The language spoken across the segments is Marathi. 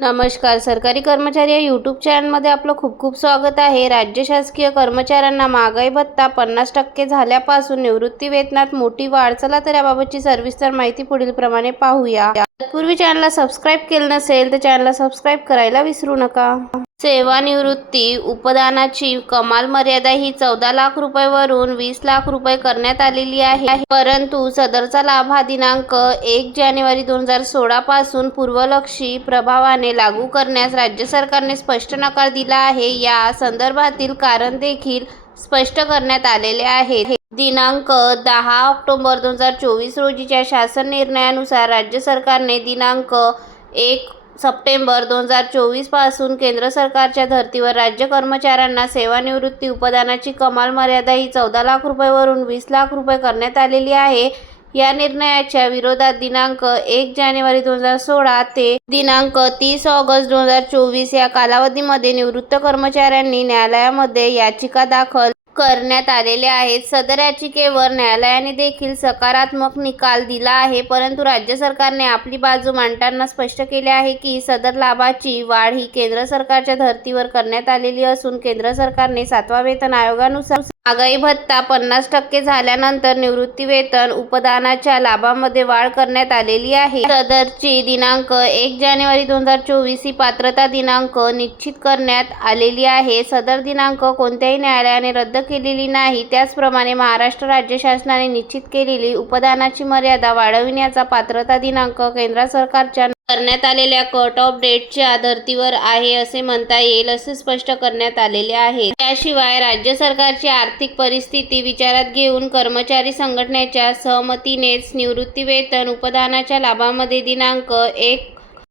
नमस्कार. सरकारी कर्मचारी या यूट्यूब चॅनलमध्ये आपलं खूप खूप स्वागत आहे. राज्य शासकीय कर्मचाऱ्यांना महागाई भत्ता 50% झाल्यापासून निवृत्तीवेतनात मोठी वाढ. चला तर याबाबतची सविस्तर माहिती पुढील प्रमाणे पाहूया. तत्पूर्वी चॅनलला सबस्क्राईब केलं नसेल तर चॅनलला सबस्क्राईब करायला विसरू नका. सेवानिवृत्ती उपदानाची कमाल मर्यादा ही 14 लाख रुपयावरून 20 लाख रुपये करण्यात आलेली आहे. परंतु सदरचा लाभ हा दिनांक 1 जानेवारी 2016 पासून पूर्वलक्षी प्रभावाने लागू करण्यास राज्य सरकारने स्पष्ट नकार दिला आहे. या संदर्भातील कारण देखील स्पष्ट करण्यात आलेले आहे. दिनांक 10 ऑक्टोबर 2024 रोजीच्या शासन निर्णयानुसार राज्य सरकारने दिनांक 1 सप्टेंबर 2024 पासून केंद्र सरकारच्या धर्तीवर राज्य कर्मचाऱ्यांना सेवानिवृत्ती उपदानाची कमाल मर्यादा ही 14 लाख रुपयावरून 20 लाख रुपये करण्यात आलेली आहे. या निर्णयाच्या विरोधात दिनांक 1 जानेवारी 2016 ते दिनांक 30 ऑगस्ट 2024 या कालावधीमध्ये निवृत्त कर्मचाऱ्यांनी न्यायालयामध्ये याचिका दाखल करण्यात आलेले आहेत. सदर याचिकेवर न्यायालयाने देखील सकारात्मक निकाल दिला आहे. परंतु राज्य सरकारने आपली बाजू मांडताना स्पष्ट केले आहे की सदर लाभाची वाढ ही केंद्र सरकारच्या धर्तीवर करण्यात आलेली असून केंद्र सरकारने 7व्या वेतन आयोगानुसार महागाई भत्ता 50% झाल्यानंतर निवृत्तीवेतन उपदानाच्या लाभामध्ये वाढ करण्यात आलेली आहे. सदरची दिनांक 1 जानेवारी 2024 ही पात्रता दिनांक निश्चित करण्यात आलेली आहे. सदर दिनांक कोणत्याही न्यायालयाने रद्द केलेली नाही. त्याचप्रमाणे महाराष्ट्र राज्य शासनाने निश्चित केलेली उपदानाची मर्यादा वाढविण्याचा पात्रता दिनांक केंद्र सरकारच्या करण्यात आलेल्या कट ऑफ डेटच्या धर्तीवर आहे असे म्हणता येईल असे स्पष्ट करण्यात आलेले आहे. त्याशिवाय राज्य सरकारची आर्थिक परिस्थिती विचारात घेऊन कर्मचारी संघटनेच्या सहमतीनेच निवृत्तीवेतन उपदानाच्या लाभामध्ये दिनांक 1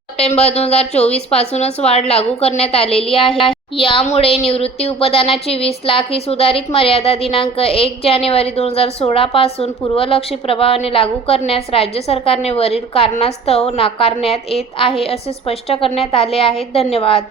सप्टेंबर 2024 पासूनच वाढ लागू करण्यात आलेली आहे. यामुळे निवृत्ती उपदानाची 20 लाख ही सुधारित मर्यादा दिनांक 1 जानेवारी 2016 पासून पूर्वलक्षी प्रभावाने लागू करण्यास राज्य सरकारने वरील कारणास्तव नाकारण्यात येत आहे असे स्पष्ट करण्यात आले आहे. धन्यवाद.